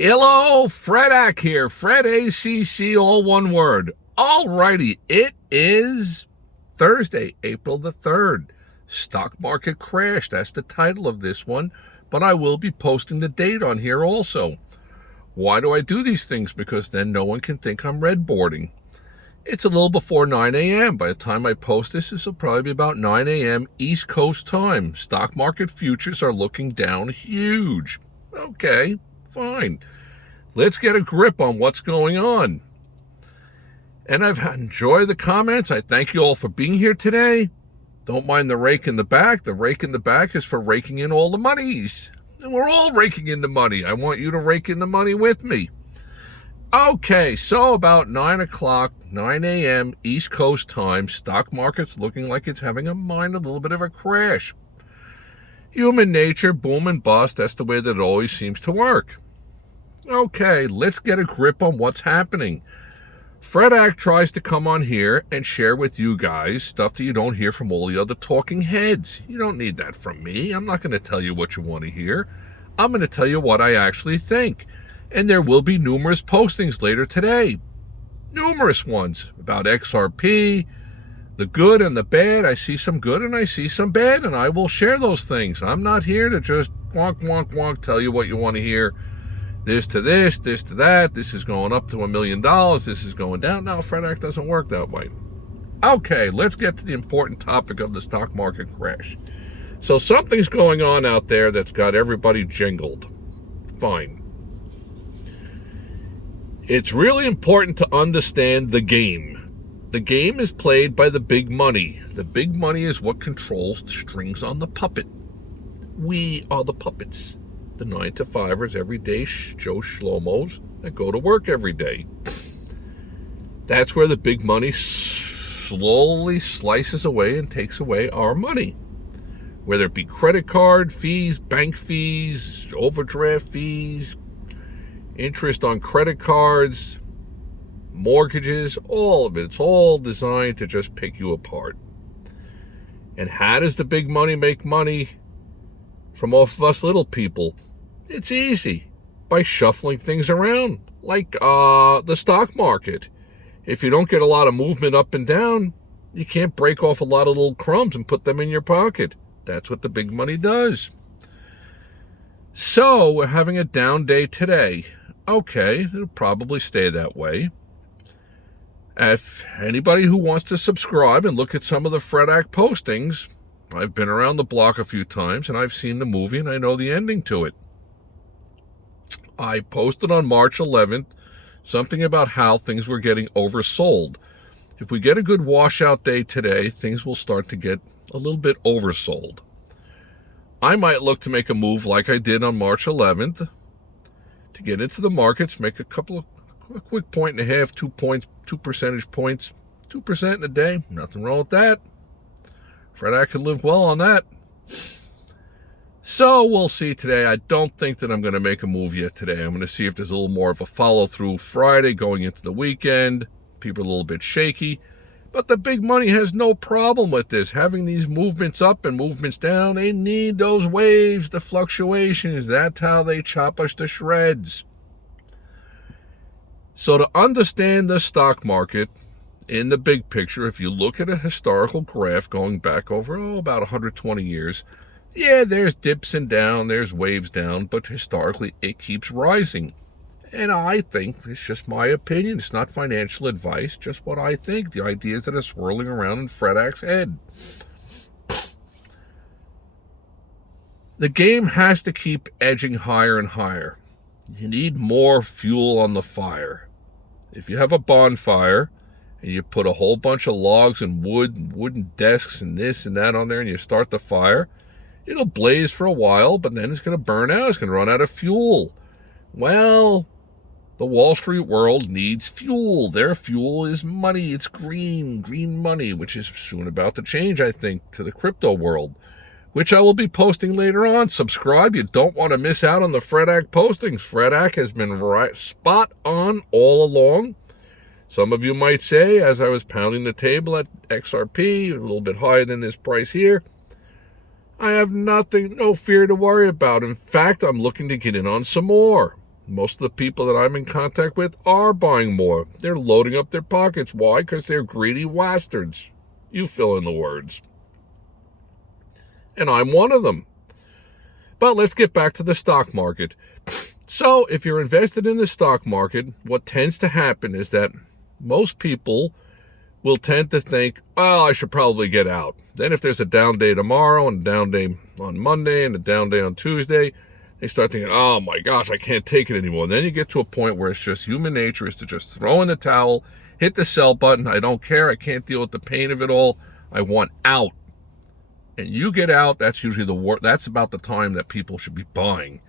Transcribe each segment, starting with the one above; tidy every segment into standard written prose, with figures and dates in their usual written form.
Hello, Fredak here. Fred ACC, all one word. Alrighty, it is Thursday, April the 3rd. Stock market crash. That's the title of this one, but I will be posting the date on here also. Why do I do these things? Because then no one can think I'm redboarding. It's a little before 9 a.m. By the time I post this will probably be about 9 a.m. East Coast time. Stock market futures are looking down huge. Okay, fine. Let's get a grip on what's going on. And I've enjoyed the comments. I thank you all for being here today. Don't mind the rake in the back. The rake in the back is for raking in all the monies. And we're all raking in the money. I want you to rake in the money with me. Okay, so about 9 o'clock, 9 a.m. East Coast time, stock market's looking like it's having a little bit of a crash. Human nature, boom and bust, that's the way that it always seems to work. Okay, let's get a grip on what's happening. Fredak tries to come on here and share with you guys stuff that you don't hear from all the other talking heads. You don't need that from me. I'm not going to tell you what you want to hear. I'm going to tell you what I actually think. And there will be numerous postings later today. Numerous ones about XRP, the good and the bad. I see some good and I see some bad, and I will share those things. I'm not here to just wonk, tell you what you want to hear. This to this to that. This is going up to $1 million. This is going down. No, Fredak doesn't work that way. Okay, let's get to the important topic of the stock market crash. So something's going on out there that's got everybody jingled. Fine. It's really important to understand the game. The game is played by the big money. The big money is what controls the strings on the puppet. We are the puppets. The 9-to-5ers, everyday Joe Shlomos that go to work every day. That's where the big money slowly slices away and takes away our money. Whether it be credit card fees, bank fees, overdraft fees, interest on credit cards, mortgages, all of it. It's all designed to just pick you apart. And how does the big money make money from off of us little people? It's easy. By shuffling things around, like the stock market. If you don't get a lot of movement up and down, you can't break off a lot of little crumbs and put them in your pocket. That's what the big money does. So we're having a down day today. Okay, it'll probably stay that way. If anybody who wants to subscribe and look at some of the Fredak postings, I've been around the block a few times and I've seen the movie and I know the ending to it. I posted on March 11th something about how things were getting oversold. If we get a good washout day today, things will start to get a little bit oversold. I might look to make a move like I did on March 11th to get into the markets, make a quick 1.5, 2 points, 2 percentage points, 2% in a day. Nothing wrong with that. Fredak could live well on that. So we'll see today. I don't think that I'm going to make a move yet today. I'm going to see if there's a little more of a follow-through Friday going into the weekend. People are a little bit shaky. But the big money has no problem with this. Having these movements up and movements down, they need those waves, the fluctuations. That's how they chop us to shreds. So to understand the stock market in the big picture, if you look at a historical graph going back over about 120 years, yeah, there's dips and down, there's waves down, but historically it keeps rising. And I think, it's just my opinion, it's not financial advice, just what I think, the ideas that are swirling around in Fredak's head. The game has to keep edging higher and higher. You need more fuel on the fire. If you have a bonfire and you put a whole bunch of logs and wooden desks and this and that on there and you start the fire, it'll blaze for a while, but then it's going to burn out. It's going to run out of fuel. Well, the Wall Street world needs fuel. Their fuel is money. It's green money, which is soon about to change, I think, to the crypto world, which I will be posting later on. Subscribe. You don't want to miss out on the Fredak postings. Fredak has been right spot on all along. Some of you might say, as I was pounding the table at XRP, a little bit higher than this price here, I have no fear to worry about. In fact, I'm looking to get in on some more. Most of the people that I'm in contact with are buying more. They're loading up their pockets. Why? Because they're greedy bastards. You fill in the words. And I'm one of them. But let's get back to the stock market. So if you're invested in the stock market, what tends to happen is that most people will tend to think, well, I should probably get out. Then if there's a down day tomorrow and a down day on Monday and a down day on Tuesday, they start thinking, oh my gosh, I can't take it anymore. And then you get to a point where it's just human nature is to just throw in the towel, hit the sell button. I don't care. I can't deal with the pain of it all. I want out. And you get out, that's usually that's about the time that people should be buying.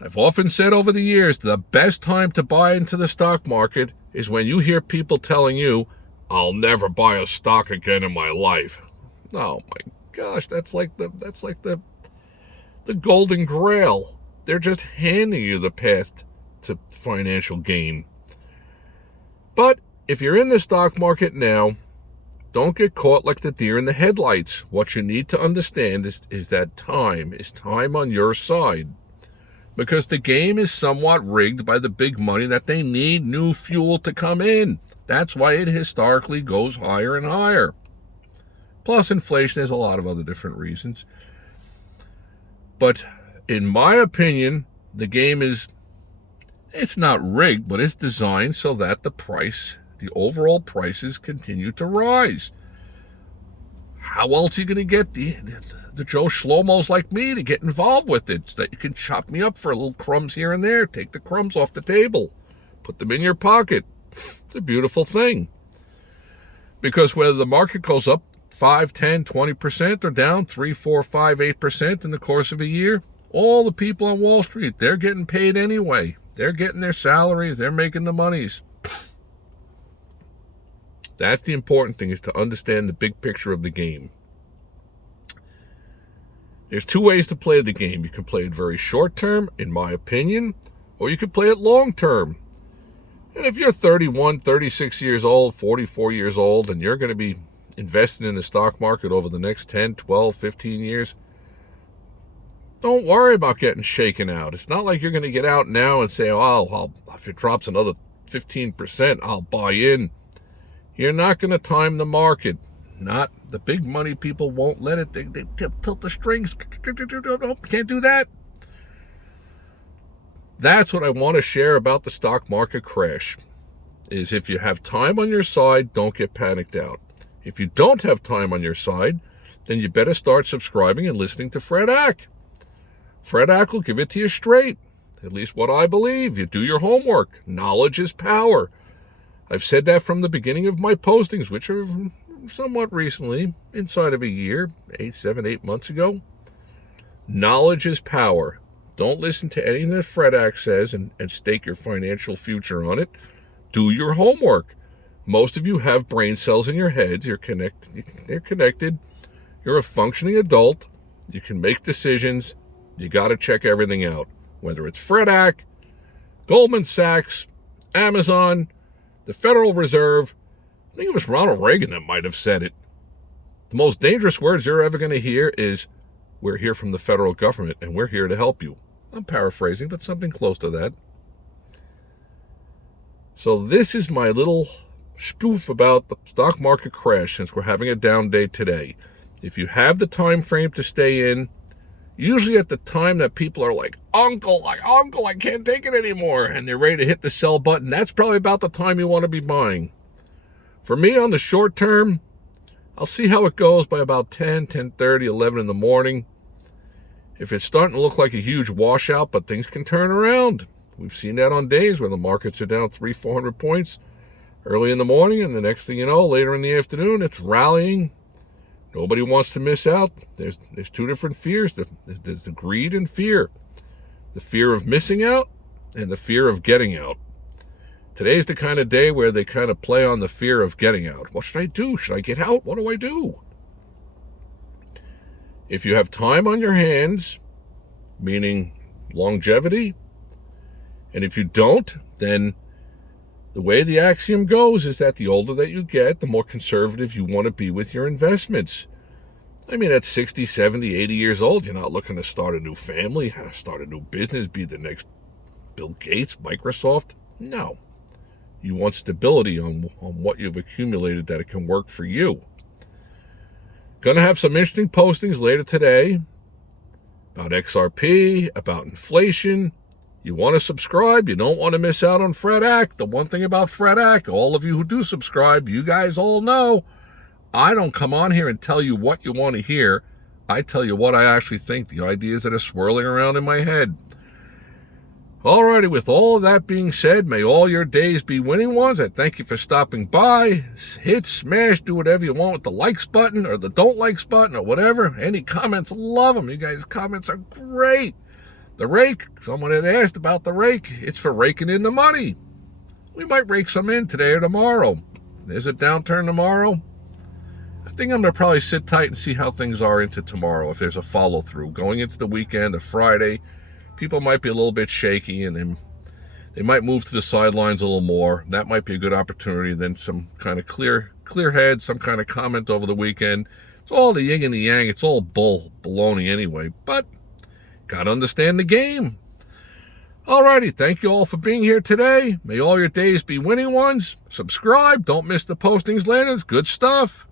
I've often said over the years, the best time to buy into the stock market is when you hear people telling you, I'll never buy a stock again in my life. Oh my gosh, that's like the golden grail. They're just handing you the path to financial gain. But if you're in the stock market now, don't get caught like the deer in the headlights. What you need to understand is that time is time on your side. Because the game is somewhat rigged by the big money that they need new fuel to come in. That's why it historically goes higher and higher. Plus inflation, there's a lot of other different reasons. But in my opinion, the game it's not rigged, but it's designed so that the overall prices continue to rise. How else are you going to get the Joe Schlomos like me to get involved with it so that you can chop me up for little crumbs here and there, take the crumbs off the table, put them in your pocket? It's a beautiful thing. Because whether the market goes up 5, 10, 20% or down 3, 4, 5, 8% in the course of a year, all the people on Wall Street, they're getting paid anyway. They're getting their salaries. They're making the monies. That's the important thing, is to understand the big picture of the game. There's two ways to play the game. You can play it very short term, in my opinion, or you can play it long term. And if you're 31, 36 years old, 44 years old, and you're going to be investing in the stock market over the next 10, 12, 15 years, don't worry about getting shaken out. It's not like you're going to get out now and say, oh, if it drops another 15%, I'll buy in. You're not going to time the market. Not the big money people won't let it. They tilt the strings. Can't do that. That's what I want to share about the stock market crash. Is if you have time on your side, don't get panicked out. If you don't have time on your side, then you better start subscribing and listening to Fred Ack. Fred Ack will give it to you straight. At least what I believe. You do your homework. Knowledge is power. I've said that from the beginning of my postings, which are somewhat recently, inside of a year, 7, 8 months ago. Knowledge is power. Don't listen to anything that Fred Ack says and stake your financial future on it. Do your homework. Most of you have brain cells in your heads. They're connected. You're a functioning adult. You can make decisions. You got to check everything out. Whether it's Fred Ack, Goldman Sachs, Amazon, the Federal Reserve. I think it was Ronald Reagan that might have said it. The most dangerous words you're ever going to hear is, we're here from the federal government and we're here to help you. I'm paraphrasing, but something close to that. So this is my little spoof about the stock market crash, since we're having a down day today. If you have the time frame to stay in, usually at the time that people are like, Uncle, I can't take it anymore, and they're ready to hit the sell button, that's probably about the time you want to be buying. For me, on the short term, I'll see how it goes by about 10, 10:30, 11 in the morning. If it's starting to look like a huge washout, but things can turn around. We've seen that on days where the markets are down 300, 400 points early in the morning, and the next thing you know, later in the afternoon, it's rallying. Nobody wants to miss out. There's two different fears. There's the greed and fear. The fear of missing out and the fear of getting out. Today's the kind of day where they kind of play on the fear of getting out. What should I do? Should I get out? What do I do? If you have time on your hands, meaning longevity, and if you don't, then the way the axiom goes is that the older that you get, the more conservative you want to be with your investments. I mean, at 60, 70, 80 years old, you're not looking to start a new family, start a new business, be the next Bill Gates, Microsoft? No. You want stability on what you've accumulated that it can work for you. Going to have some interesting postings later today about XRP, about inflation. You want to subscribe. You don't want to miss out on Fred Ack. The one thing about Fred Ack, all of you who do subscribe, you guys all know, I don't come on here and tell you what you want to hear. I tell you what I actually think, the ideas that are swirling around in my head. Alrighty, with all of that being said, may all your days be winning ones. I thank you for stopping by. Hit, smash, do whatever you want with the likes button or the don't likes button or whatever. Any comments, love them. You guys' comments are great. The rake, someone had asked about the rake. It's for raking in the money. We might rake some in today or tomorrow. There's a downturn tomorrow. I think I'm going to probably sit tight and see how things are into tomorrow, if there's a follow-through. Going into the weekend, a Friday, people might be a little bit shaky, and then they might move to the sidelines a little more. That might be a good opportunity. Then some kind of clear head, some kind of comment over the weekend. It's all the yin and the yang. It's all baloney anyway. But got to understand the game. Alrighty, thank you all for being here today. May all your days be winning ones. Subscribe. Don't miss the postings later. It's good stuff.